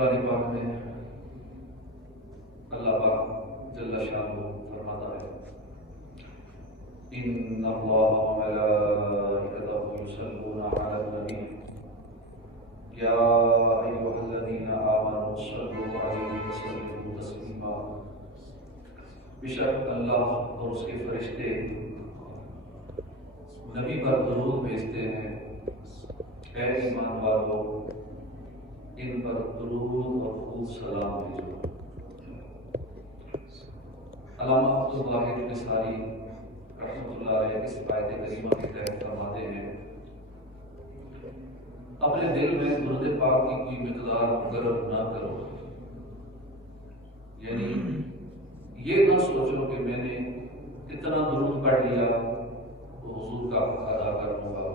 قرآن پاک میں اللہ پاک جل شانہ فرماتا ہے ان اللہ وملائکتہ یصلون علی النبی یا ایھا الذین آمنوا صلوا علیہ وسلموا تسلیما۔ بے شک اللہ اور اس کے فرشتے نبی پر درود بھیجتے ہیں، اے ایمان والو ان پر درود اور خوب سلام بھیجو۔ علامہ عبدالواحد نصاری رحمۃ اللہ علیہ اس آیت کریمہ کے تحت فرماتے ہیں اپنے دل میں درود پاک کی کوئی مقدار مقرر نہ کرو، یعنی یہ نہ سوچو کہ میں نے اتنا درود پڑھ لیا تو حضور کا حق ادا کروں گا۔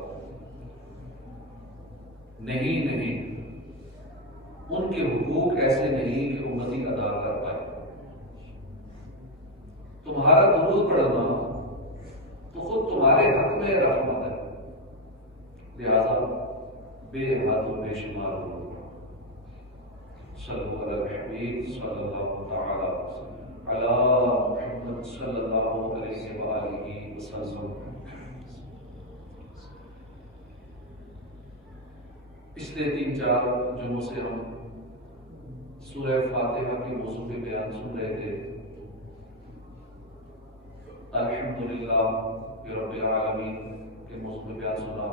نہیں ان کے حقوق ایسے نہیں کہ امتی ادا کر پائے۔ تمہارا درود پڑھنا تو خود تمہارے حق میں رحمت ہے، لہذا بے حد و بے شمار درود صلی اللہ الحبیب صلی اللہ تعالی علی محمد صلی اللہ علیہ وآلہ وسلم۔ پچھلے 3-4 جمعوں سے ہم سورہ فاتحہ کے موضوع پہ بیان سن رہے تھے۔ الحمدللہ رب العالمین کے موضوع پہ بیان سنا،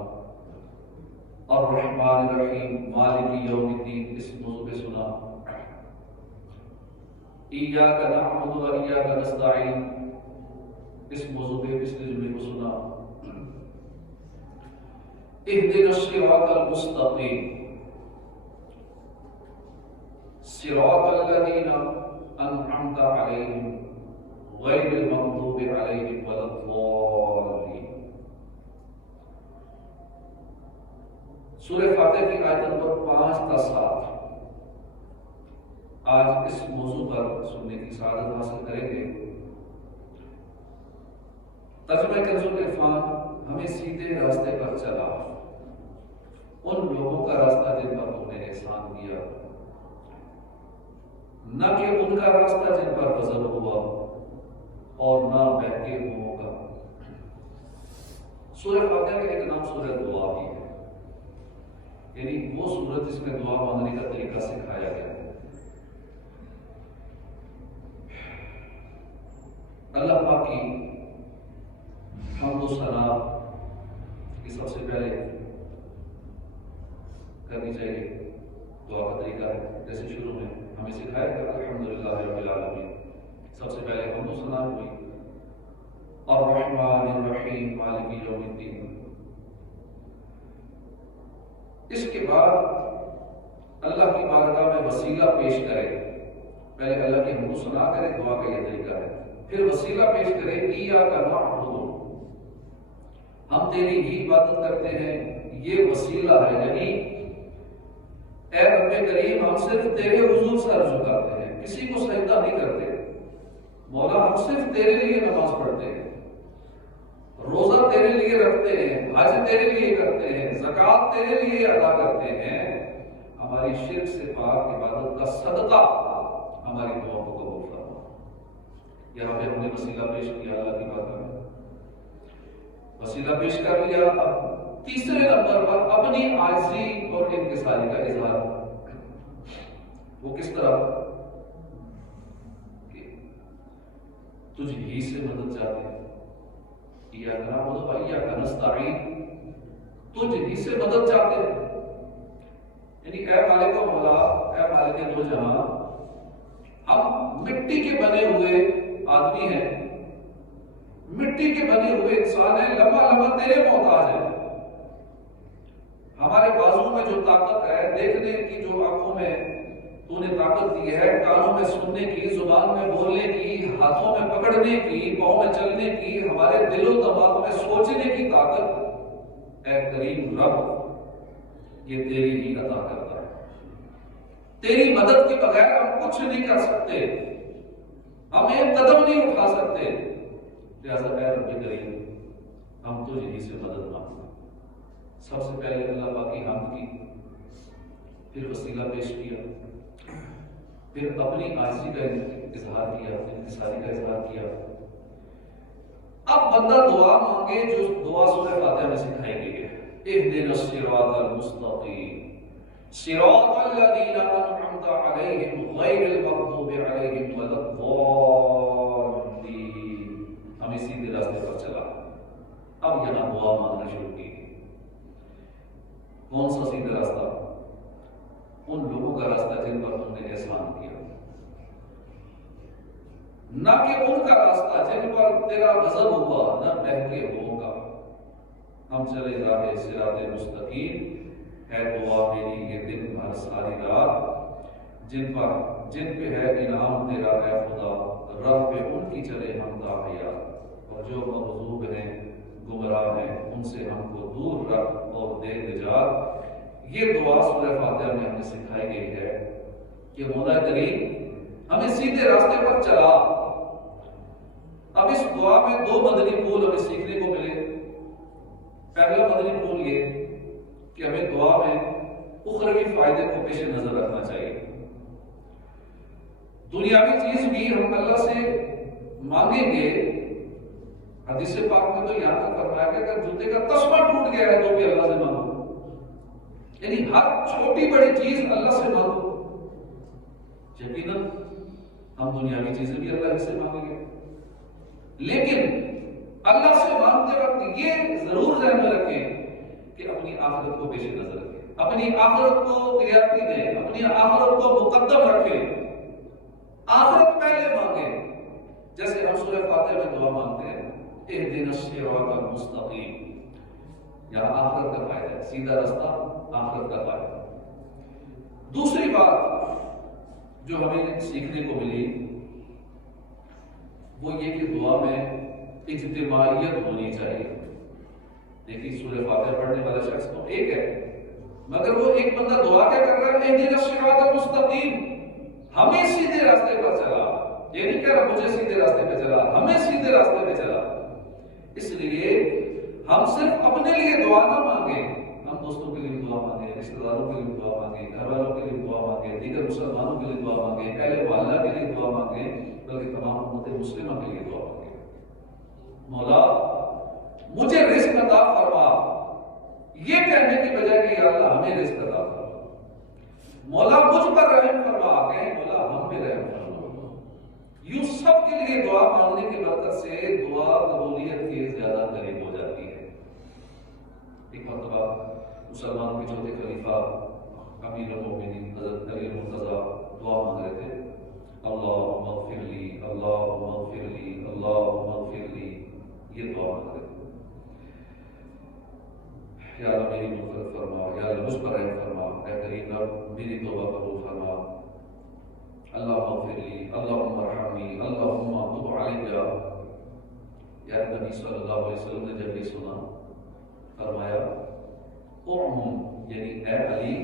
الرحمن الرحیم مالک یوم الدین اس موضوع پہ سنا، ایاک نعبد و ایاک نستعین اس موضوع پہ پچھلے جمعے کو سنا، اهدنا الصراط المستقیم صراط الذین انعمت علیہم غیر المغضوب علیہم ولا الضالین۔ سورہ فاتحہ کی آیت نمبر 5 تا 7 آج اس موضوع پر سننے کی سعادت حاصل کریں گے۔ ترجمہ کنز العرفان ہمیں سیدھے راستے پر چلا، ان لوگوں کا راستہ جن پر ہم نے احسان کیا، نہ کہ ان کا راستہ جن پر غضب ہوا اور نہ بہکے منہوں کا۔ سورہ فاتحہ کا ایک نام سورہ دعا بھی ہے، یعنی وہ سورت جس میں دعا مانگنے کا طریقہ سکھایا گیا ہے۔ اللہ پاک کی حمد و ثنا کی سب سے پہلے کرنی چاہیے، دعا کا طریقہ ہے جیسے شروع میں ہمیں سکھایا گیا الحمدللہ رب العالمین، سب سے پہلے حمد و ثنا ہوئی، الرحمن الرحیم مالک یوم الدین۔ اس کے بعد اللہ کی بارگاہ میں وسیلہ پیش کرے، پہلے اللہ کی حمد و ثنا کرے، دعا کا یہ طریقہ ہے، پھر وسیلہ پیش کرے، ایاک نعبد ہم تیری ہی عبادت کرتے ہیں، یہ وسیلہ ہے، یعنی اے رب کریم ہم صرف تیرے حضور سر جھکاتے ہیں، کسی کو سجدہ نہیں کرتے، مولا ہم صرف تیرے لیے نماز پڑھتے ہیں، روزہ تیرے لیے رکھتے ہیں، حج تیرے لیے کرتے ہیں، زکوٰۃ تیرے لیے ادا کرتے ہیں، ہماری شرک سے پاک عبادت کا صدقہ ہماری دعاؤں کو قبول فرما۔ یہاں پہ ہم نے وسیلہ پیش کیا، اللہ کی بارگاہ میں وسیلہ پیش کر لیا۔ اب تیسرے نمبر پر اپنی عاجزی اور انکساری کا اظہار، وہ کس طرح کہ تجھ ہی سے مدد چاہتے ہیں، ایاک نعبد و ایاک نستعین تجھ ہی سے مدد چاہتے ہیں، یعنی اے مالک و مولا، اے مالک دو جہاں، ہم مٹی کے بنے ہوئے آدمی ہیں، مٹی کے بنے ہوئے انسان ہیں، لمبا لمبا تیرے محتاج ہیں۔ ہمارے بازو میں جو طاقت ہے، دیکھنے کی جو آنکھوں میں تو نے طاقت دی ہے، کانوں میں سننے کی، زبان میں بولنے کی، ہاتھوں میں پکڑنے کی، پاؤں میں چلنے کی، ہمارے دل و دماغ میں سوچنے کی طاقت، اے کریم رب یہ تیری ہی عطا کرتا ہے، تیری مدد کے بغیر ہم کچھ نہیں کر سکتے، ہم ایک قدم نہیں اٹھا سکتے، لہذا اے رب کریم ہم تجھ ہی سے مدد مانگتے ہیں۔ سب سے پہلے اللہ پاک کی حمد کی، پھر وسیلہ پیش کیا، پھر اپنی عاجزی کا اظہار کیا، انکساری کا اظہار کیا. اب بندہ دعا مانگے جو دعا سورہ فاتحہ میں سکھائی گئی ہے، اهدنا الصراط المستقیم صراط الذین انعمت علیہم غیر المغضوب علیہم ولا الضالین. ہمیں سیدھے راستے پر چلا. اب یہاں دعا مانگنا شروع کی. کون سا سیدھا راستہ؟ ان لوگوں کا راستہ جن پر تم نے احسان کیا، نہ کہ ان کا راستہ جن پر تیرا غضب ہوا، نہ بہکے ہوگا. ہم چلے راہ صراط مستقیم ہے دعا میری یہ دن بھر ساری رات، جن پہ ہے انعام تیرا اے خدا، راہ پہ ان کی چلے ہم داعیا، اور جو مغضوب ہیں گمراہ ہیں ان سے ہم کو دور رکھ اور دے نجات. یہ دعا سورہ فاتحہ میں ہمیں سکھائی گئی ہے کہ مولا کریم ہمیں سیدھے راستے پر چلا. اب اس دعا میں دو مدنی پھول ہمیں سیکھنے کو ملے. پہلا مدنی پھول یہ کہ ہمیں دعا میں اخروی فائدے کو پیش نظر رکھنا چاہیے. دنیاوی چیز بھی ہم اللہ سے مانگیں گے. حدیث پاک میں تو یہاں تک فرمایا گیا کہ جوتے کا تسمہ ٹوٹ گیا ہے تو بھی اللہ سے مانگو. یعنی ہر چھوٹی بڑی چیز اللہ سے مانگو. یقیناً ہم دنیاوی چیزیں بھی اللہ سے مانگیں گے، لیکن اللہ سے مانگتے وقت یہ ضرور ذہن میں رکھیں کہ اپنی آخرت کو پیش نظر رکھیں، اپنی آخرت کو پریارٹی دیں، اپنی آخرت کو مقدم رکھیں. آخرت پہلے مانگیں. جیسے ہم سورہ فاتحہ میں دعا مانگتے ہیں اهدنا الصراط المستقیم، یہاں آخرت کا فائدہ ہے، سیدھا راستہ آخرت کا فائدہ. دوسری بات جو ہمیں سیکھنے کو ملی وہ یہ کہ دعا میں اجتماعیت ہونی چاہیے. دیکھیے سورہ فاتحہ پڑھنے والا شخص تو ایک ہے، مگر وہ ایک بندہ دعا کیا کر رہا ہے اهدنا الصراط المستقیم، ہمیں سیدھے راستے پر چلا. یہ نہیں کہہ رہا مجھے سیدھے راستے پہ چلا، ہمیں سیدھے راستے پہ چلا. اس لیے ہم صرف اپنے لیے دعا نہ مانگیں، ہم دوستوں کے لیے دعا مانگیں، رشتہ داروں کے لیے دعا مانگیں، گھر والوں کے لیے دعا مانگیں، دیگر مسلمانوں کے لیے دعا مانگیں، اہل محلہ کے لیے دعا مانگیں، بلکہ تمام امت مسلمہ کے لیے دعا مانگیں. مولا مجھے رزق عطا فرما، یہ کہنے کی بجائے کہ یا اللہ ہمیں رزق عطا فرما. مولا مجھ پر رحم فرما، کہیں مولا ہم پہ رحم فرما. یوں سب کے لیے دعا مانگنے کی برکت سے دعا قبولیت کے زیادہ قریب ہو جاتی ہے. ایک مرتبہ مسلمانوں کے چوتھے خلیفہ امیر المومنین حضرت علی مرتضیٰ دعا مانگ رہے تھے، اللہم اغفر لی، اللہم اغفر لی، اللہم اغفر لی. یہ دعا مانگ رہے تھے، یا اللہ میری مغفرت فرما، یا اللہ مجھ پر رحم فرما، اے کریم رب میری توبہ قبول فرما. اللہم اغفر لی، اللہم ارحمنی، اللہم تب علی. یا نبی صلی اللہ علیہ وسلم نے جب یہ سنا فرمایا اعمم، یعنی اے علی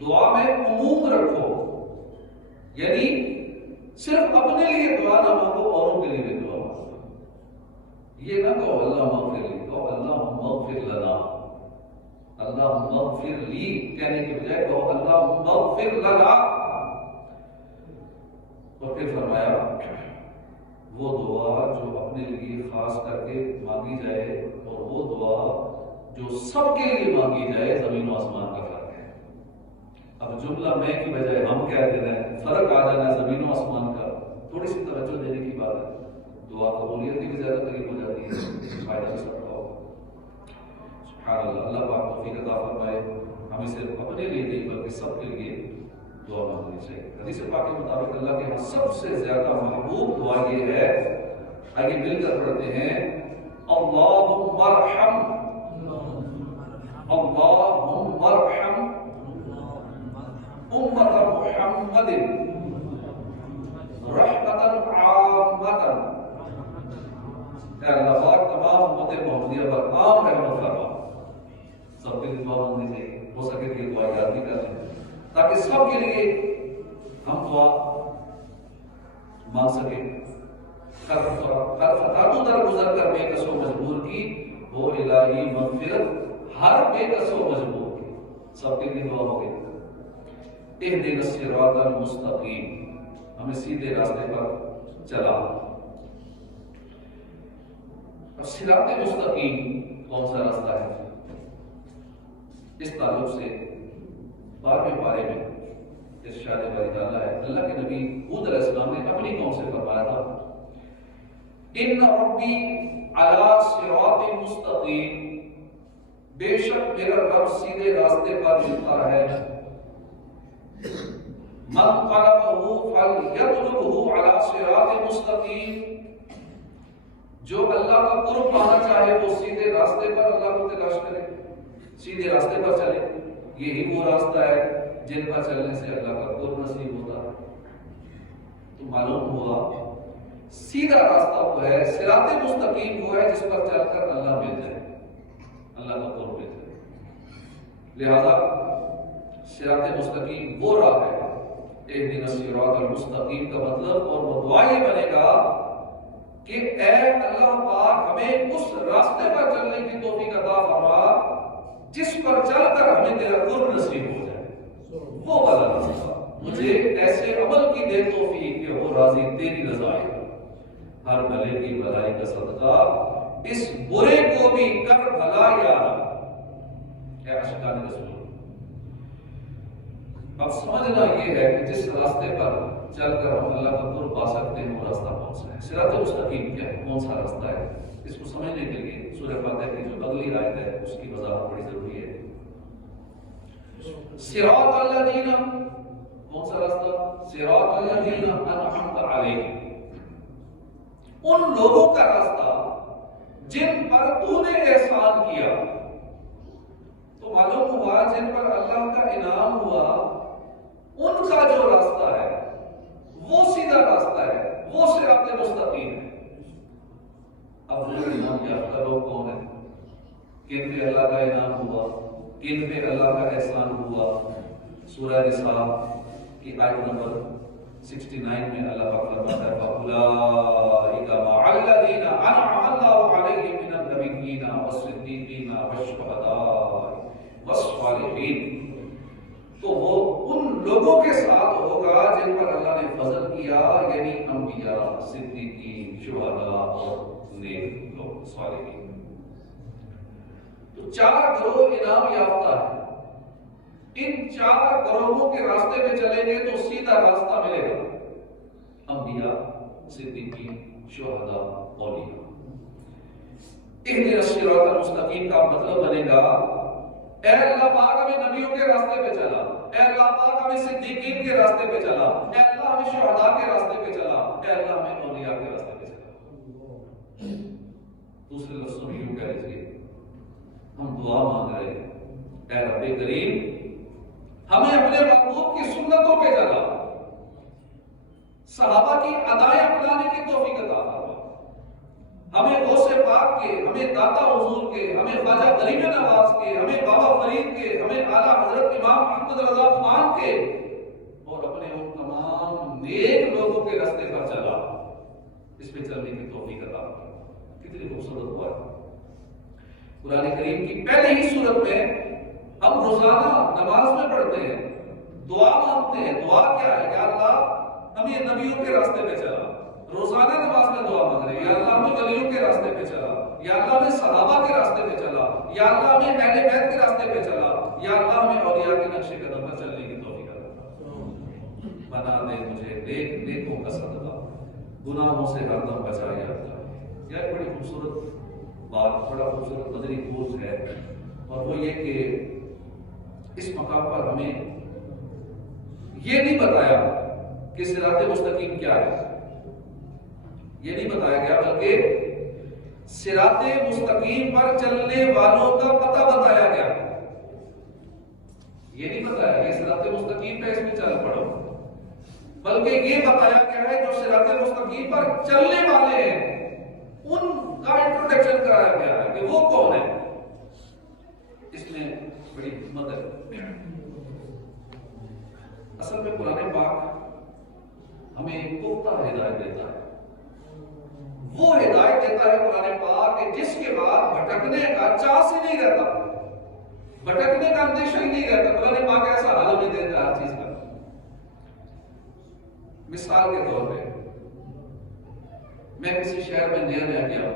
دعا میں عموم رکھو، یعنی صرف اپنے لیے دعا نہ مانگو، اوروں کے لیے بھی دعا مانگو. یہ نہ کہو اللہم اغفر لی، کہو اللہم اغفر لنا. اللہم اغفر لی کہنے کے بجائے کہو اللہم اغفر لنا. اور پھر فرمایا وہ دعا جو اپنے لیے خاص کر کے مانگی جائے اور وہ دعا جو سب کے لیے مانگی جائے، زمین و آسمان کا فرق ہے. اب جملہ میں کی بجائے ہم کہہ دے رہے ہیں، فرق آ جانا ہے زمین و آسمان کا. تھوڑی سی توجہ دینے کی بات ہے. دعا قبولیت کی بھی زیادہ قریب ہو جاتی ہے، فائدہ بھی سب کا ہو. سبحان اللہ. اللہ پاک توفیق عطا فرمائے. ہمیں صرف اپنے لیے نہیں بلکہ سب کے لیے دعا مانگنی چاہیے. حدیث پاک کے مطابق اللہ کے ہاں سب سے زیادہ محبوب دعا یہ ہے، آئیے مل کر پڑھتے ہیں اللہم ارحم، اللہم ارحم امت محمد رحمتا عامتا. اے اللہ پاک تمام امت محمدیہ پر عام رحمت فرما. سب کے لیے دعا مانگنی چاہیے، ہو سکے کہ دعا یاد بھی کر لیں تاکہ سب کے لیے ہم دعا مانگ سکیں. خرفتاتو در گزر کر بے کس و مجبور کی، وہ الہی مغفرت ہر بے کس و مجبور کی. سب کے لیے دعا ہو گئی. اہدنا الصراط المستقیم، ہمیں سیدھے راستے پر چلا۔ اب صراط مستقیم کون سا راستہ ہے؟ اس تعلق سے 12ویں پارے میں ارشاد باری تعالیٰ ہے، اللہ کے نبی ہود علیہ السلام نے اپنی قوم سے فرمایا تھا، ان ربی علی صراط مستقیم، بے شک میرا رب سیدھے راستے پر چلتا ہے، من طلبہ فلیطلبہ علی صراط مستقیم، جو اللہ کا قرب پانا چاہے وہ سیدھے راستے پر اللہ کو تلاش کرے، سیدھے راستے پر چلے۔ یہی وہ راستہ ہے جن پر چلنے سے اللہ کا قرب نصیب ہوتا ہے۔ تو معلوم ہوا سیدھا راستہ وہ ہے، صراط مستقیم وہ ہے جس پر چل کر اللہ مل جائے، اللہ کا قرب مل جائے۔ لہذا صراط مستقیم وہ راہ ہے۔ اہدنا الصراط المستقیم کا مطلب اور وہ دعا یہ بنے گا کہ اے اللہ پاک ہمیں اس راستے پر چلنے کی توفیق عطا فرما جس پر چل کر ہمیں تیرا قرب نصیب ہو جائے، وہ والا راستہ۔ مجھے ایسے عمل کی دے توفیق کہ وہ راضی تیری رضا ہے، ہر بھلے کی بھلائی کا صدقہ اس برے کو بھی کر بھلا یا رب، اے عاشقان رسول۔ اب سمجھنا یہ ہے کہ جس راستے پر چل کر ہم اللہ کا قرب پا سکتے ہیں وہ راستہ کون سا ہے؟ صراط مستقیم کیا ہے، کون سا راستہ ہے؟ اس کو سمجھنے کے لیے سورہ فاتحہ کی جو اگلی آیت ہے اس کی وضاحت بڑی ضروری ہے۔ صراط الذین، کون سا راستہ؟ صراط الذین انعمت علیہم، ان لوگوں کا راستہ جن پر تو نے احسان کیا۔ تو معلوم ہوا جن پر اللہ کا انعام ہوا ان کا جو راستہ ہے وہ سیدھا راستہ ہے، وہ صراط مستقیم ہے۔ اب وہ انعام یافتہ لوگ کون ہیں؟ کن پہ اللہ کا انعام ہوا، کن پہ اللہ کا احسان ہوا؟ سورہ نساء کی آیت نمبر 69 میں اللہ پاک فرماتا ہے فَأُولَٰئِکَ مَعَ الَّذِينَ أَنْعَمَ اللَّهُ عَلَيْهِم مِّنَ النَّبِيِّينَ وَالصِّدِّيقِينَ وَالشُّهَدَاءِ وَالصَّالِحِينَ، تو وہ ان لوگوں کے ساتھ ہوگا جن پر اللہ نے فضل کیا، یعنی انبیاء، صدیقین، شہداء اور نیک لوگ، صالحین۔ تو 4 گروہ انعام یافتہ ہیں، ان 4 گروہوں کے راستے میں چلیں گے تو سیدھا راستہ ملے گا، انبیاء، صدیقین، شہداء، اولیاء۔ اہدنا الصراط المستقیم کا مطلب بنے گا اے اللہ پاک ہمیں نبیوں کے راستے پہ چلا، اے اللہ پاک ہمیں صدیقین کے راستے پہ چلا، اے اللہ ہمیں شہداء کے راستے پہ چلا، اے اللہ ہمیں اولیاء کے راستے پہ چلا۔ دوسرے لفظوں میں یوں کہہ لیجیے، ہم دعا مانگ رہے ہیں اے رب کریم ہمیں اپنے محبوب کی سنتوں پہ چلا، صحابہ کی ادائیں اپنانے کی توفیق عطا فرما، ہمیں غوث پاک کے، ہمیں داتا حضور کے، ہمیں خواجہ غریب نواز کے، ہمیں بابا فرید کے، ہمیں اعلیٰ حضرت امام احمد رضا خان کے اور اپنے ان تمام نیک لوگوں کے راستے پر چلا، اس پہ چلنے کی توفیق عطا فرما۔ کتنی خوبصورت دعا ہے قرآن کریم کی پہلی ہی سورت میں ہم روزانہ نماز میں پڑھتے ہیں، دعا مانگتے ہیں۔ دعا کیا ہے؟ یا اللہ ہمیں نبیوں کے راستے پہ چلا، روزانہ نماز میں دعا مانگ رہے ہیں، یا اللہ ہمیں ولیوں کے راستے پہ چلا، یا اللہ ہمیں صحابہ کے راستے پہ چلا، یا اللہ ہمیں اہل بیت کے راستے پہ چلا، یا اللہ ہمیں اولیاء کے نقش قدم پر چلنے کی توفیق عطا بنا دے مجھے نیک نیکوں کا صدقہ، گناہوں سے ہر دم بچایا جائے۔ یہ بڑی خوبصورت بات، بڑا خوبصورت مدنی پھول ہے، اور وہ یہ کہ اس مقام پر ہمیں یہ نہیں بتایا کہ صراط مستقیم کیا ہے، یہ نہیں بتایا گیا، بلکہ صراط مستقیم پر چلنے والوں کا پتہ بتایا گیا۔ یہ نہیں بتایا کہ صراط مستقیم پہ اس میں چل پڑو، بلکہ یہ بتایا گیا ہے جو صراط مستقیم پر چلنے والے ہیں ان کا انٹروڈکشن کرایا گیا ہے کہ وہ کون ہے۔ اس میں بڑی حکمت ہے۔ اصل میں قرآن پاک ہمیں ایک پختہ ہدایت دیتا ہے، وہ ہدایت دیتا ہے قرآن پاک کہ جس کے بعد بھٹکنے کا چانس ہی نہیں رہتا، بھٹکنے کا اندیشہ ہی نہیں رہتا۔ قرآن پاک ایسا حل نہیں دیتا ہر چیز کا مثال کے طور پہ میں کسی شہر میں نیا نیا گیا،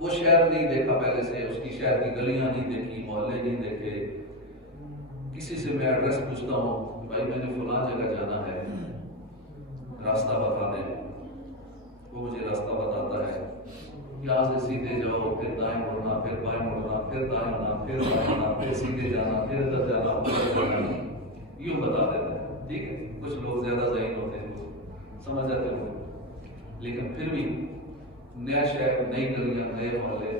وہ شہر نہیں دیکھا پہلے سے، اس کی شہر کی گلیاں نہیں دیکھی، محلے نہیں دیکھے، کسی سے میں ایڈریس پوچھتا ہوں بھائی میں نے فلاں جگہ جانا ہے، راستہ بتا دیں، وہ مجھے راستہ بتاتا ہے، یہاں سے سیدھے جاؤ، پھر دائیں مڑنا، پھر بائیں مڑنا، پھر دائیں ہونا، پھر بائیں ہونا، پھر سیدھے جانا، پھر ادھر جانا، ادھر جانا، یوں بتا دیتا ہے، ٹھیک ہے۔ کچھ لوگ زیادہ ذہین ہوتے ہیں تو سمجھ جاتے ہیں، لیکن پھر بھی نیا شہر، نئی گلیاں، نئے محلے،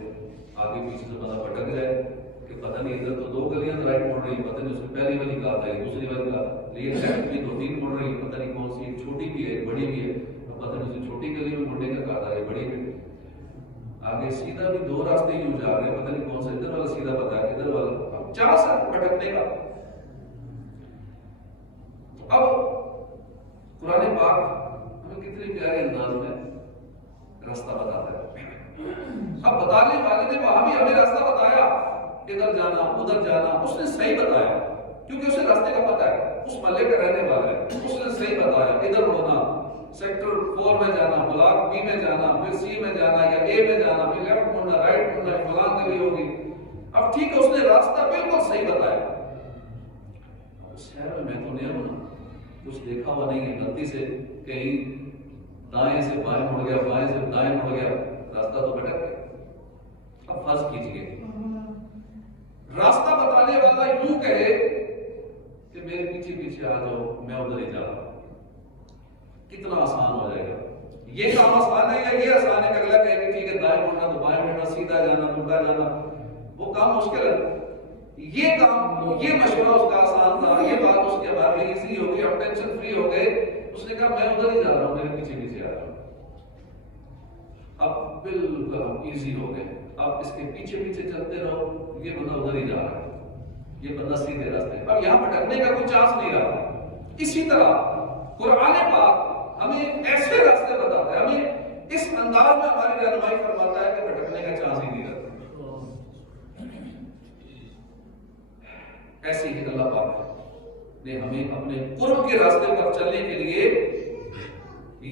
آگے پیچھے سے بندہ بھٹک جائے کہ پتہ نہیں ادھر تو 2 گلیاں رائٹ مڑ رہی، پتہ نہیں اس نے پہلی والی کہا تھا، دوسری والی کہا تھا، لیکن لیفٹ بھی 2-3 مڑ رہی، پتہ نہیں کون سی، ایک چھوٹی بھی ہے، ایک بڑی بھی ہے، پتہ نہیں اسے چھوٹی گلی میں مڑنے کا کہا تھا، یہ بڑی بھی، آگے سیدھا بھی 2 راستے یوں جا رہے ہیں، پتہ نہیں کون سا ادھر والا سیدھا بتا ہے، ادھر والا، اب چانس ہے بھٹکنے کا۔ اب قرآن پاک ہمیں کتنی پیارے انداز میں راستہ بتاتا ہے۔ اب بتانے والے نے وہاں بھی ہمیں راستہ بتایا، ادھر جانا، ادھر جانا، اس نے صحیح بتایا کیونکہ اسے راستے کا پتہ ہے، اس محلے کا رہنے والا ہے، اس نے صحیح بتایا، ادھر ہونا، سیکٹر 4 میں جانا، بلاک بی میں جانا، پھر سی میں جانا یا اے میں جانا، پھر لیفٹ مڑنا، رائٹ مڑنا، فلاں گلی ہوگی۔ اب ٹھیک ہے، اس نے راستہ بالکل صحیح بتایا۔ اس شہر میں تو نہیں ہوں، کچھ دیکھا ہوا نہیں ہے، غلطی سے کہیں دائیں سے بائیں مڑ گیا، بائیں سے دائیں مڑ گیا، راستہ تو بھٹک گیا۔ اب فرض کیجئے راستہ بتانے والا یوں کہے کہ میرے پیچھے پیچھے آ جاؤ، میں ادھر ہی جا رہا ہوں، کتنا آسان ہو جائے گا؟ یہ کام آسان ہے یا یہ آسان ہے کہ اگلا کہے کہ ٹھیک ہے دائیں مڑنا تو بائیں مڑنا، سیدھا جانا تو الٹا جانا؟ وہ کام مشکل ہے۔ یہ کام، یہ مشورہ اس کا آسان تھا، یہ بات اس کے بعد میں ایزی ہو گئی، اب ٹینشن فری ہو گئے۔ اس نے کہا میں ادھر ہی جا رہا ہوں، میرے پیچھے پیچھے آ رہا ہوں۔ اب بالکل ہم ایزی ہو گئے، اب اس کے پیچھے پیچھے چلتے رہو، یہ بندہ ادھر ہی جا رہا ہے، یہ بندہ سیدھے راستے، اب یہاں بھٹکنے کا کوئی چانس نہیں رہا۔ اسی طرح قرآن پاک ہمیں ایسے راستے بتاتا ہے، ہمیں اس انداز میں ہماری رہنمائی فرماتا ہے کہ بھٹکنے کا چانس ہی نہیں رہتا۔ ایسے ہی اللہ پاک نے ہمیں اپنے قرب کے راستے پر چلنے کے لیے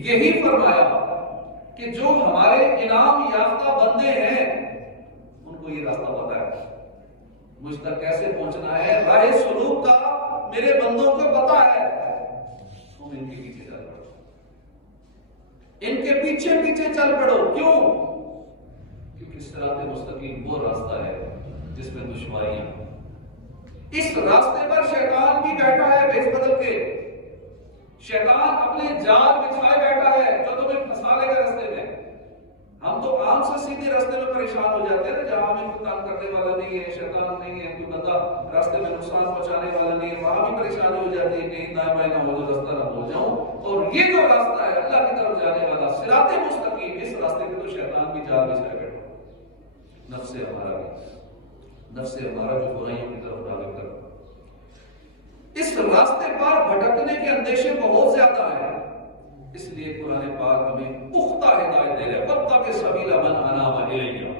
یہی فرمایا کہ جو ہمارے انعام یافتہ بندے ہیں ان کو یہ راستہ پتا ہے، مجھ تک کیسے پہنچنا ہے، راہ سلوک کا میرے بندوں کو پتا ہے، تم ان کے پیچھے چل پڑو، ان کے پیچھے پیچھے چل پڑو۔ کیوں؟ کیونکہ صراط مستقیم وہ راستہ ہے جس میں دشواریاں، اس راستے پر شیطان بھی بیٹھا ہے بھیس بدل کے، شیطان اپنے جال بچھائے بیٹھا ہے جو تمہیں پھنسا لے گا راستے میں۔ ہم تو عام سے سیدھے راستے میں پریشان ہو جاتے ہیں جہاں ہمیں کوئی تنگ کرنے والا نہیں ہے، شیطان نہیں ہے، کوئی بندہ راستے میں نقصان پہنچانے والا نہیں ہے، وہاں بھی پریشانی ہو جاتی ہے کہیں دائیں بائیں نہ ہو جاؤ، راستہ نہ بھول جاؤں۔ اور یہ جو راستہ ہے اللہ کی طرف جانے والا صراط مستقیم، اس راستے پہ تو شیطان بھی جال بچھائے بیٹھا، نفس ہمارا بھی، نفس ہمارا جو برائیوں کی طرف راغب کرتا۔ اس راستے پر بھٹکنے کے اندیشے بہت زیادہ ہیں، اس لیے قرآن پاک ہمیں پختہ ہدایت دے رہا ہے، وَاتَّبِعْ سَبِيلَ مَنْ أَنَابَ إِلَيَّ،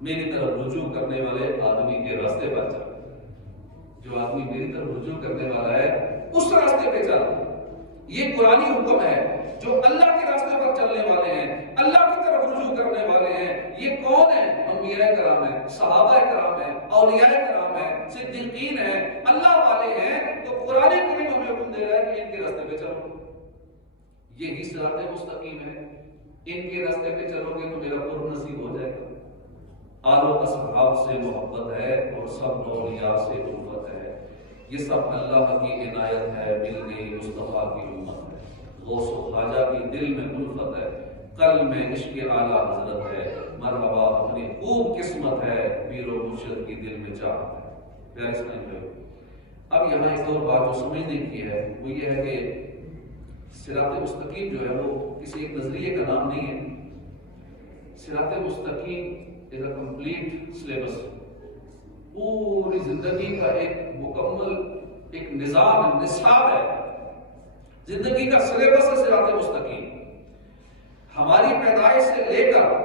میری طرف رجوع کرنے والے آدمی کے راستے پر چل، جو آدمی میری طرف رجوع کرنے والا ہے اس راستے پہ چل۔ یہ قرآنی حکم ہے، جو اللہ کے راستے پر چلنے والے ہیں، اللہ کی طرف رجوع کرنے والے ہیں، یہ کون ہیں؟ انبیاء کرام ہیں، صحابہ کرام ہیں، اولیاء کرام ہیں، صدیقین ہیں، اللہ والے ہیں۔ تو قرآن کریم ہمیں حکم دے رہا ہے کہ ان کے راستے پہ چلو، یہی صراط مستقیم ہے، ان کے راستے پہ چلو گے تو میرا قرب نصیب ہو جائے گا۔ آل و اصحاب سے محبت ہے اور سب اولیاء سے الفت ہے، یہ سب اللہ کی عنایت ہے، مل گئی مصطفیٰ کی امت ہے، غوث و خواجہ کی دل میں الفت ہے، قلب میں عشق اعلیٰ حضرت ہے، مرحبا اپنی خوب قسمت ہے، پیر و مرشد کی دل میں چاہت ہے۔ پیارے اسلام، اب یہاں ایک اور بات جو سمجھنے کی ہے وہ یہ ہے کہ صراط مستقیم جو ہے وہ کسی ایک نظریے کا نام نہیں ہے، صراط مستقیم از اے کمپلیٹ سلیبس، پوری زندگی کا ایک مکمل ایک نظام، نصاب ہے، زندگی کا سلیبس ہے صراط مستقیم۔ ہماری پیدائش سے لے کر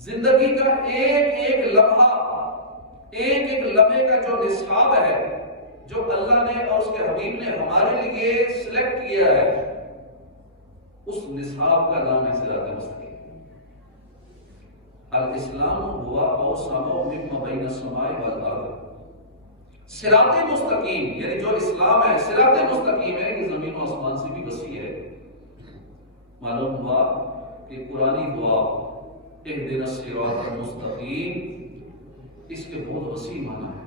زندگی کا ایک ایک لمحہ، ایک ایک لمحے کا جو نصاب ہے، جو اللہ نے اور اس کے حبیب نے ہمارے لیے سلیکٹ کیا ہے، اس نصاب کا نام ہے صراط مستقیم۔ الاسلام ہوا اوسط مما بین السماء والارض۔ صراط مستقیم یعنی جو اسلام ہے، صراط مستقیم ہے، یہ زمین و آسمان سے بھی وسیع ہے۔ معلوم ہوا کہ قرآنی دعا اہدنا الصراط المستقیم، اس کے بہت وسیع معنی ہے۔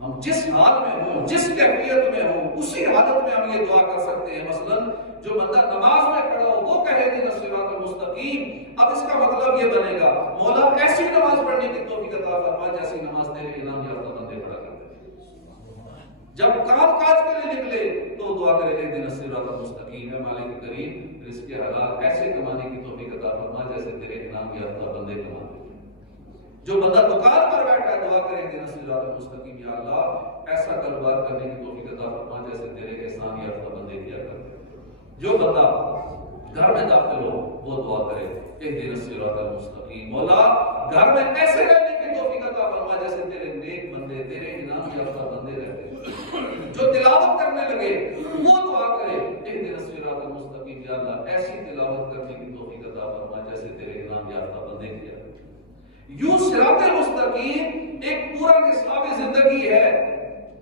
ہم جس حال میں ہوں، جس کیفیت میں ہوں، اسی حالت میں ہم یہ دعا کر سکتے ہیں۔ مثلا جو بندہ نماز میں کھڑا ہو وہ کہے اہدنا الصراط المستقیم، اب اس کا مطلب یہ بنے گا مولا ایسی نماز پڑھنے کی توفیق عطا فرما جیسی نماز تیرے انعام یافتہ بندے پڑھا کرتے ہیں۔ جب کام کاج کے لیے نکلے تو دعا کرے اہدنا الصراط المستقیم، ہے مالک کریم رزق حلال ایسے کمانے کی توفیق عطا فرما جیسے تیرے انعام یافتہ بندے کماتے ہیں۔ جو بندہ دکان پر بیٹھا ہے دعا کرے اہدنا الصراط المستقیم، یا اللہ ایسا کاروبار کرنے کی توفیق عطا فرما جیسے تیرے احسان یافتہ بندے کیا کرتے ہیں۔ جو بندہ گھر میں داخل ہو وہ دعا کرے اہدنا الصراط المستقیم، مولا گھر میں ایسے رہنے کی توفیق عطا فرما جیسے تیرے نیک بندے، تیرے انعام یافتہ بندے رہتے ہیں۔ جو تلاوت کرنے لگے وہ دعا کرے اہدنا الصراط المستقیم، یا اللہ ایسی تلاوت کرنے کی توفیق عطا فرما جیسے تیرے انعام یافتہ بندے کیا کرتے ہیں۔ یوں صراط مستقیم ایک پورا نصاب زندگی ہے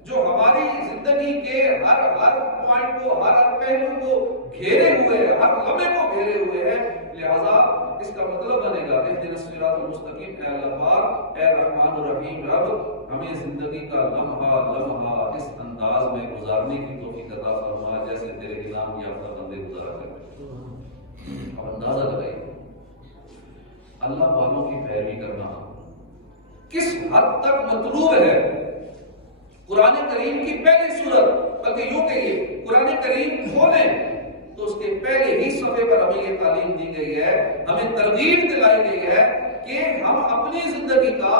جو ہماری زندگی کے ہر پوائنٹ کو، ہر پہلو کو گھیرے ہوئے ہے، ہر لمحے کو گھیرے ہوئے ہے۔ لہذا اس کا مطلب بنے گا اہدنا الصراط المستقیم، اے اللہ پاک، اے رحمان الرحیم رب، ہمیں زندگی کا لمحہ لمحہ اس انداز میں گزارنے کی توفیق عطا فرما جیسے تیرے انعام یافتہ بندے گزارا کرتے ہیں۔ اور اندازہ لگائیے اللہ والوں کی پیروی کرنا کس حد تک مطلوب ہے۔ قرآن کریم کی پہلی سورت، بلکہ یوں کہیے قرآن کریم کھولیں تو اس کے پہلے ہی صفحے پر ہمیں یہ تعلیم دی گئی ہے، ہمیں ترغیب دلائی گئی ہے کہ ہم اپنی زندگی کا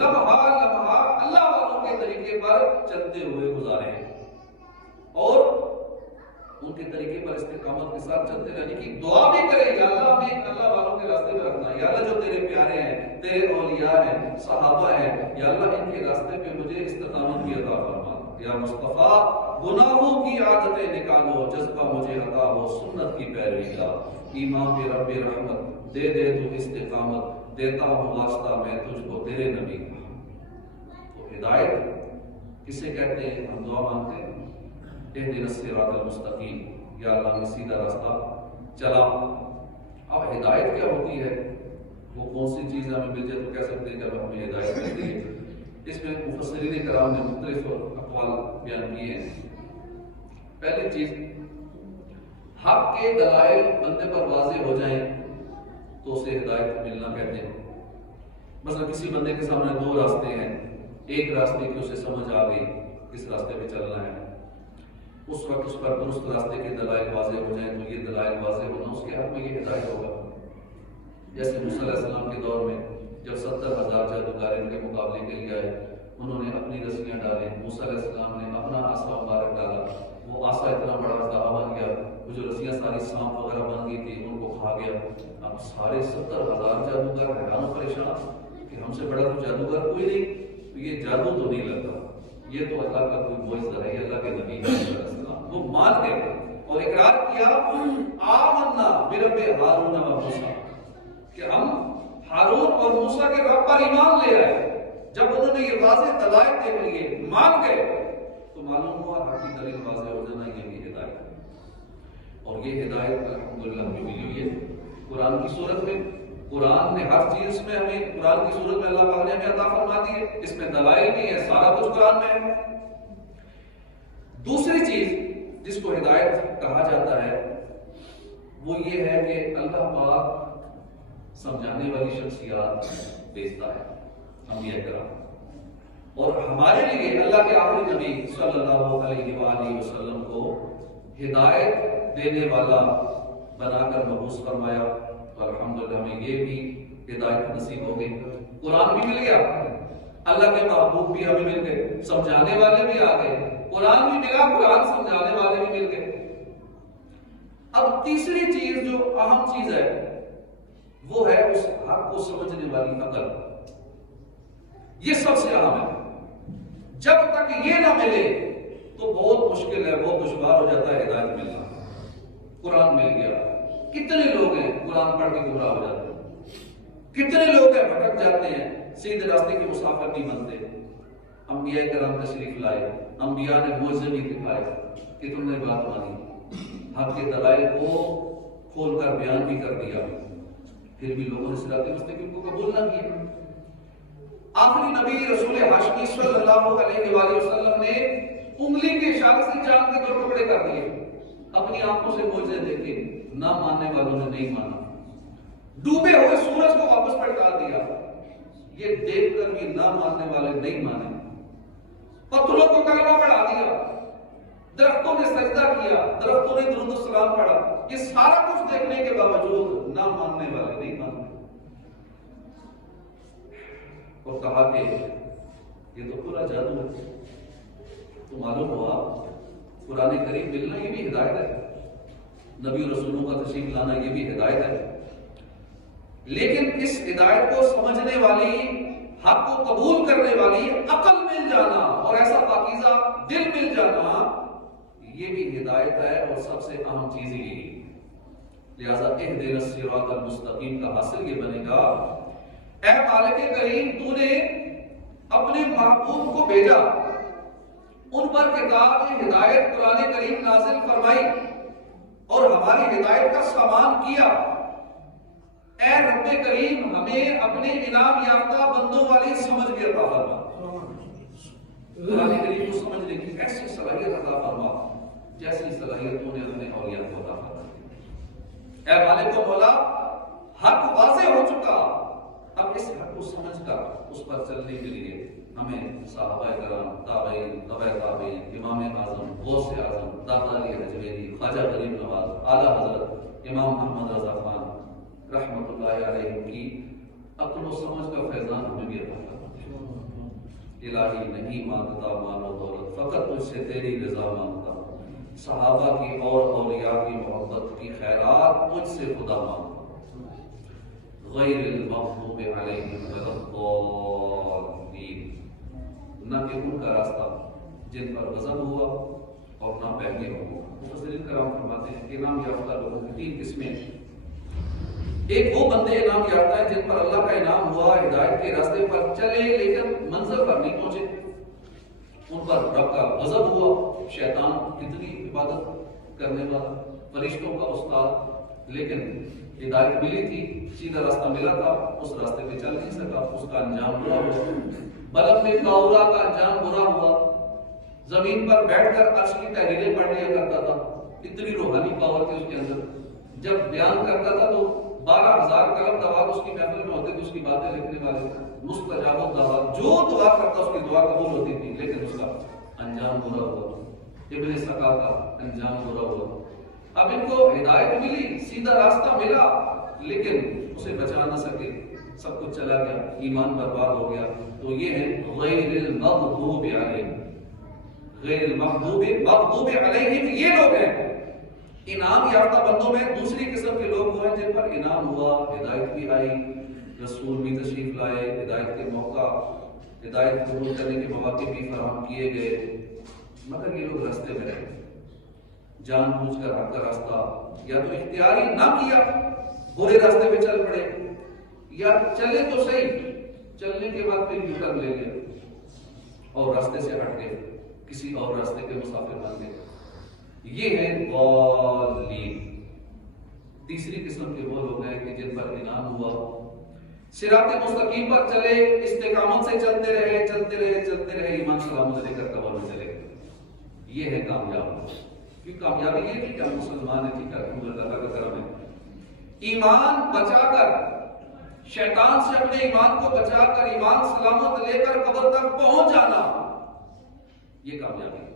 لمحہ لمحہ اللہ والوں کے طریقے پر چلتے ہوئے گزاریں اور ان کے طریقے پر استقامت کے ساتھ چلتے رہنے کی دعا بھی کریں۔ یا اللہ ہمیں اللہ والوں کے راستے پہ رکھنا، یا اللہ جو تیرے پیارے ہیں، تیرے اولیاء ہیں، صحابہ ہیں، یا اللہ ان کے راستے پہ مجھے استقامت بھی عطا فرما۔ یا مصطفیٰ گناہوں کی عادتیں نکالو، جذبہ مجھے عطا ہو سنت کی پیروی کا۔ ایمان پہ رب رحمت دے دے تو استقامت، دیتا ہوں واسطہ میں تجھ کو تیرے نبی کا۔ تو ہدایت کسے کہتے ہیں؟ ہم دعا مانگتے ہیں اہدنا الصراط المستقیم، یا اللہ میں سیدھا راستہ چلا۔ اب ہدایت کیا ہوتی ہے؟ وہ کون سی چیز ہمیں مل جائے تو کہہ سکتے ہیں کہ ہمیں ہدایت ملتی ہے۔ اس میں مفسرین کرام نے مختلف اقوال بیان کیے ہیں۔ پہلی چیز، حق کے دلائل بندے پر واضح ہو جائیں تو اسے ہدایت ملنا کہتے ہیں۔ مثلا کسی بندے کے سامنے دو راستے ہیں، ایک راستے کی اسے سمجھ آ گئی کس راستے پہ چلنا ہے، اس وقت اس پر درست راستے کے دلائل واضح ہو جائیں تو یہ دلائل واضح ہونا اس کے حق میں یہ ہدایت ہوگا۔ جیسے موسیٰ علیہ السلام کے دور میں جب 70,000 جادوگر ان کے مقابلے کے لیے آئے، انہوں نے اپنی رسیاں ڈالیں، موسیٰ علیہ السلام نے اپنا آسا مبارک ڈالا، وہ آسا اتنا بڑا دہا بن گیا، وہ جو رسیاں ساری سانپ وغیرہ بن گئی تھی ان کو کھا گیا۔ اب سارے 70,000 جادوگر حیران و پریشان کہ ہم سے بڑا تو جادوگر کوئی نہیں، تو یہ جادو تو نہیں لگتا، یہ تو اللہ کا کوئی معجزہ ہے، اللہ کے نبی علیہ السلام۔ وہ مان گئے اور اقرار کیا آمنا برب ہارون و موسیٰ، کہ ہم ہارون اور موسیٰ کے رب پر ایمان لے آئے۔ جب انہوں نے یہ واضح دلائل دیکھ لیے، مان گئے، تو معلوم ہوا حق کی دلیل واضح ہو جانا یہ بھی ہدایت ہے۔ اور یہ ہدایت الحمدللہ ہمیں ملی ہوئی ہے قرآن کی صورت میں۔ قرآن نے ہر چیز میں ہمیں، قرآن کی صورت میں اللہ پاک نے ہمیں عطا فرما دی ہے، اس میں دلائل بھی ہے، سارا کچھ قرآن میں ہے۔ دوسری چیز جس کو ہدایت کہا جاتا ہے وہ یہ ہے کہ اللہ پاک سمجھانے والی شخصیات بھیجتا ہے، انبیاء کرام، اور ہمارے لیے اللہ کے آخری نبی صلی اللہ علیہ وآلہ وسلم کو ہدایت دینے والا بنا کر مبعوث فرمایا۔ تو الحمدللہ ہمیں یہ بھی ہدایت نصیب ہو گئی، قرآن بھی مل گیا، اللہ کے محبوب بھی ہمیں مل گئے، سمجھانے والے بھی آ گئے، قرآن بھی ملا، قرآن سمجھانے والے بھی مل گئے۔ اب تیسری چیز جو اہم چیز ہے وہ ہے اس حق کو سمجھنے والی عقل، یہ سب سے اہم ہے۔ جب تک یہ نہ ملے تو بہت مشکل ہے، بہت دشوار ہو جاتا ہے ہدایت ملنا۔ قرآن مل گیا، کتنے لوگ ہیں قرآن پڑھ کے گمراہ ہو جاتے ہیں، کتنے لوگ ہیں بھٹک جاتے ہیں، سیدھے راستے کے مسافر نہیں بنتے۔ انبیاء کرام تشریف لائے، انبیاء نے معجزے بھی دکھائے کہ تم نے بات مانی، حق کے دلائل کو کھول کر بیان بھی کر دیا، پھر بھی لوگوں نے صراط مستقیم کو قبول نہ کیا۔ آخری نبی رسول ہاشمی صلی اللہ علیہ وآلہ وسلم نے انگلی کے اشارے سے چاند کے 2 ٹکڑے کر دیے، اپنی آنکھوں سے معجزے دیکھے، نہ ماننے والوں نے نہیں مانا، ڈوبے ہوئے سورج کو واپس پلٹا دیا، یہ دیکھ کر بھی نہ ماننے والے نہیں مانے، پتھروں کو کلمہ پڑھا دیا، درختوں نے سجدہ کیا، درختوں نے درود السلام پڑھا، یہ سارا کچھ دیکھنے کے باوجود نہ ماننے والے نہیں مانے، اور کہا کہ یہ تو پورا جادو ہے۔ تو معلوم ہوا قرآن کریم ملنا یہ بھی ہدایت ہے، نبی رسولوں کا تشریف لانا یہ بھی ہدایت ہے، لیکن اس ہدایت کو سمجھنے والی، حق کو قبول کرنے والی عقل مل جانا اور ایسا پاکیزہ دل مل جانا، یہ بھی ہدایت ہے، اور سب سے اہم چیز یہی ہے۔ لہذا اہدنا الصراط المستقیم کا حاصل یہ بنے گا، اے مالک کریم تو نے اپنے محبوب کو بھیجا، ان پر کتاب ہدایت قرآن کریم نازل فرمائی اور ہماری ہدایت کا سامان کیا، اے رب کریم ہمیں اپنے انعام یافتہ بندوں والی سمجھ بھی عطا فرما، قرآن کریم کو سمجھنے کی ایسی صلاحیت عطا فرما جیسی صلاحیتوں نے اپنے اولیاء کو عطا فرمائی۔ اے مالک و مولا، حق واضح ہو چکا، اب اس حق کو سمجھ کر اس پر چلنے کے لیے ہمیں صحابہ کرام، تابعین، تبع تابعین، امام اعظم، غوث اعظم، داتا علی حجویری، خواجہ غریب نواز، اعلیٰ حضرت امام محمد رضا خان رحمۃ اللہ علیہ کی عقل و سمجھ کا فیضان ہمیں بھی عطا فرما۔ الہی نہیں مانگتا مال و دولت، فقط تجھ سے تیری رضا مانگتا، صحابہ کی اور اولیاء کی محبت کی خیرات تجھ سے خدا مانگتا، غیر المغضوب علیہم ولا الضالین، نہ کہ ان کا راستہ جن پر غضب ہوا اور نہ بہکے ہوا۔ مفسرین کرام فرماتے ہیں کہ انعام یافتہ لوگوں کی 3 قسمیں ہیں۔ ایک وہ بندے انعام یافتہ ہیں جن پر اللہ کا انعام ہوا، ہدایت کے راستے پر چلے لیکن منزل پر نہیں پہنچے، ان پر رب کا غضب ہوا، شیطان کتنی عبادت کرنے والا، فرشتوں کا استاد، لیکن ہدایت ملی تھی، سیدھا راستہ ملا تھا، اس راستے پہ چل نہیں سکا، اس کا انجام برا ہوا۔ بلب میں کاورا کا انجام برا ہوا، زمین پر بیٹھ کر عرش کی تحریریں پڑھ لیا کرتا تھا، اتنی روحانی پاور تھی اس کے اندر، جب بیان کرتا تھا تو 12,000 قلم دوات اس کی محفل میں ہوتے تھے، اس کی باتیں لکھنے والے، مستجاب الدعوات، جو دعا کرتا اس کی دعا قبول ہوتی تھی، لیکن اس کا انجام برا ہوا۔ ابن سقا کا انجام برا ہوا۔ اب ان کو ہدایت ملی، سیدھا راستہ ملا، لیکن اسے بچا نہ سکے، سب کچھ چلا گیا، ایمان برباد ہو گیا۔ تو یہ ہے غیر المغضوب علیہم، غیر المغضوب علیہم، یہ لوگ ہیں انعام یافتہ بندوں میں۔ دوسری قسم کے لوگ وہ ہیں جن پر انعام ہوا، ہدایت بھی آئی، رسول بھی تشریف لائے، ہدایت کے موقع، ہدایت قبول کرنے کے مواقع بھی فراہم کیے گئے، مگر یہ لوگ راستے میں رہے، جان بوجھ کر حق کا راستہ یا تو اختیاری نہ کیا، برے راستے پہ چل پڑے، یا چلے تو صحیح، چلنے کے بعد پھر یو ٹرن لے گئے اور راستے سے ہٹ گئے، کسی اور راستے کے مسافر بن گئے، یہ ہے ضالین۔ تیسری قسم کے وہ لوگ ہیں کہ جن پر انعام ہوا، صراط مستقیم پر چلے، استقامت سے چلتے رہے، چلتے رہے، چلتے رہے، ایمان سلامت لے کر قبر میں چلے گئے، یہ ہے کامیاب۔ کیوں کامیابی یہ کہ ہم مسلمان ہیں، ٹھیک ہے، اللہ کا کرم ہے، ایمان بچا کر، شیطان سے اپنے ایمان کو بچا کر، ایمان سلامت لے کر قبر تک پہنچ جانا، یہ کامیابی ہے۔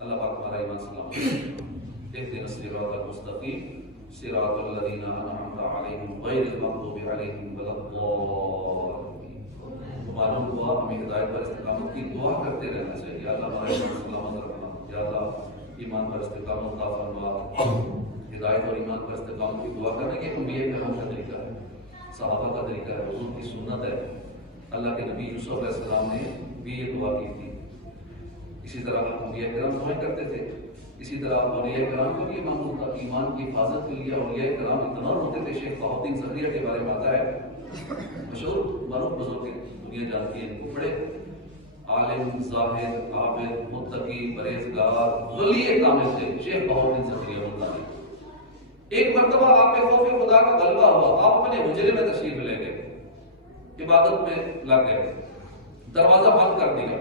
اللہ پاک ہمارا ایمان سلامت اہدنا الصراط المستقیم صراط الذین انعمت علیہم غیر المغضوب علیہم ولا الضالین۔ معلوم ہوا ہمیں ہدایت پر استقامت کی دعا کرتے رہنا چاہیے، اللہ ہمارا ایمان سلامت رکھنا، یا اللہ ایمان پر استقامت عطا فرما۔ ہدایت اور ایمان پر استقامت کی دعا کرنے کے انبیاء کرام کا طریقہ ہے، صحابہ کا طریقہ ہے، حضور کی سنت ہے۔ اللہ کے نبی یوسف علیہ السلام نے بھی یہ دعا کی تھی. اسی طرح انبیاء کرام دعائیں کرتے تھے. اسی طرح اولیاء کرام کو بھی معمول تھا ایمان کی حفاظت کے لیے. اولیاء کرام اتنا ہوتے تھے. شیخ بہاء الدین زکریا کے بارے میں آتا ہے, مشہور معروف بزرگ دنیا جانتی ہے ان کو, بڑے عالم, زاہد, عابد, متقی, پرہیزگار, ولی کامل تھے شیخ بہاء الدین زکریا اللہ علیہ. ایک مرتبہ آپ پہ خوف خدا کا غلبہ ہوا, آپ اپنے حجرے میں تشریف لے گئے, عبادت میں لگ گئے, دروازہ بند کر دیا,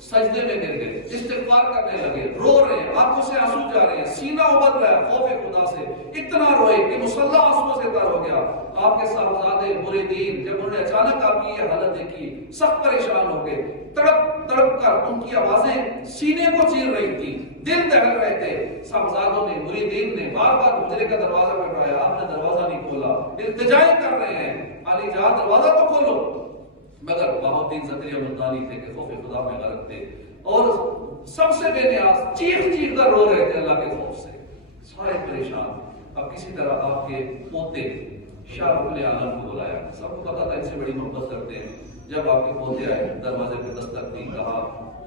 سجدے میں گر گئے, استغفار کرنے لگے, رو رہے ہیں, آنکھوں سے آنسو جا رہے ہیں, سینہ ابل رہا ہے خوف خدا سے, اتنا روئے کہ مصلی آنسو سے تر ہو گیا. آپ کے صاحبزادے مریدین جب انہوں نے اچانک آپ کی یہ حالت دیکھی سخت پریشان ہو گئے, تڑپ تڑپ کر ان کی آوازیں سینے کو چیر رہی تھی, دل دہل رہے تھے. صاحبزادوں نے, مریدین نے بار بار حجرے کا دروازہ کھٹکایا, آپ نے دروازہ نہیں کھولا, التجائیں کر رہے ہیں, علی جان دروازہ تو کھولو. مگر بہاء الدین زکریا ملتانی تھے کہ خوف خدا میں غرق تھے, اور سب سے بے نیاز چیخ چیخ کر رو رہے تھے اللہ کے خوف سے, سارے پریشان. اب کسی طرح آپ کے پوتے شاہ رخ عالم کو بلایا, سب کو پتا تھا ان سے بڑی محبت کرتے ہیں. جب آپ کے پوتے آئے, دروازے پہ دستک دی, کہا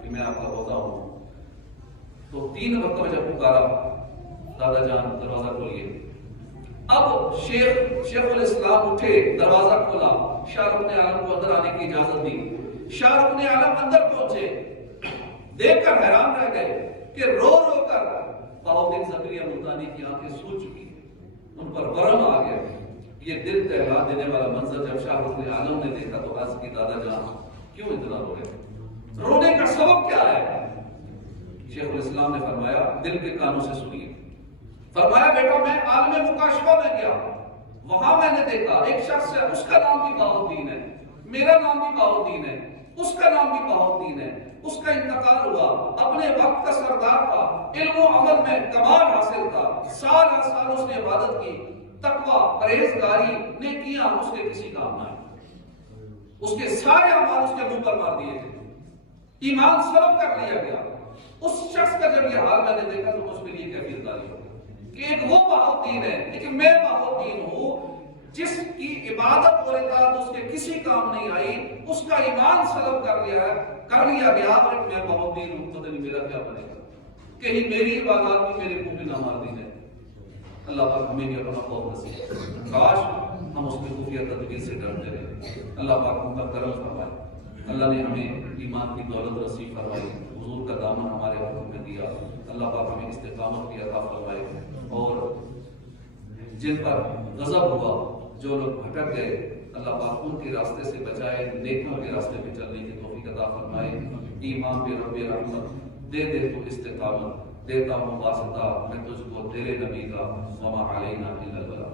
کہ میں آپ کا پوتا ہوں, تو 3 مرتبہ جب پکارا, دادا جان دروازہ کھولیے. اب شیخ الاسلام اٹھے, دروازہ کھولا, شاہ رخ عالم کو اندر آنے کی اجازت دی. شاہ رخ عالم اندر پہنچے, دیکھ کر حیران رہ گئے کہ رو رو کر بہاء الدین زکریا ملتانی کی آنکھیں سوج چکی, ان پر ورم آ گیا. یہ دل دہلا دینے والا منظر جب شاہ رخ عالم نے دیکھا تو عرض کی, دادا جان کیوں اتنا رو رہے, رونے کا سبب کیا ہے؟ شیخ الاسلام نے فرمایا, دل کے کانوں سے سنیے. فرمایا, بیٹا میں عالم مکاشفہ میں گیا, وہاں میں نے دیکھا ایک شخص ہے, اس کا نام بھی بہاء الدین ہے, میرا نام بھی بہاء الدین ہے, اس کا نام بھی بہاء الدین ہے. اس کا انتقال ہوا, اپنے وقت کا سردار تھا, علم و عمل میں کمال حاصل تھا, سال ہر سال اس نے عبادت کی, تقوی, پرہیزگاری, نیکیاں اس کے کسی کام نہ آئے. اس کے سارے اعمال اس کے منہ پر مار دیے تھے, ایمان سلب کر لیا گیا. اس شخص کا جب یہ حال میں نے دیکھا تو مجھ پہ یہ کیفیت داری ہو کہ ایک وہ بہاء الدین ہے, لیکن میں بہاء الدین ہوں جس کی عبادت اور اطاعت اس کے کسی کام نہیں آئی, اس کا ایمان سلب کر لیا گیا. اور میں بہاء الدین ہوں, پتہ نہیں میرا کیا بنے گا, کہیں میری عبادات بھی میرے منہ پہ نہ مار دی جائے. اللہ پاک ہمیں بھی اپنا خوف نصیب, کاش ہم اس کی خفیہ تدبیر سے ڈرتے رہے. اللہ پاک ہم پر کرم فرمائے. اللہ نے ہمیں ایمان کی دولت نصیب فرمائی, حضور کا دامن ہمارے ہاتھوں میں دیا. اللہ پاک ہمیں استقامت کی عطا فرمائے, اور جن پر غضب ہوا, جو لوگ بھٹک گئے, اللہ پاک ان کے راستے سے بچائے, نیکیوں کے راستے پہ چلنے کی توفیق عطا فرمائے. ایمان پہ رب رحمت دے دے تو استقامت, دیتا ہوں واسطہ میں تجھ کو تیرے نبی کا, وما علینا الا البلاغ.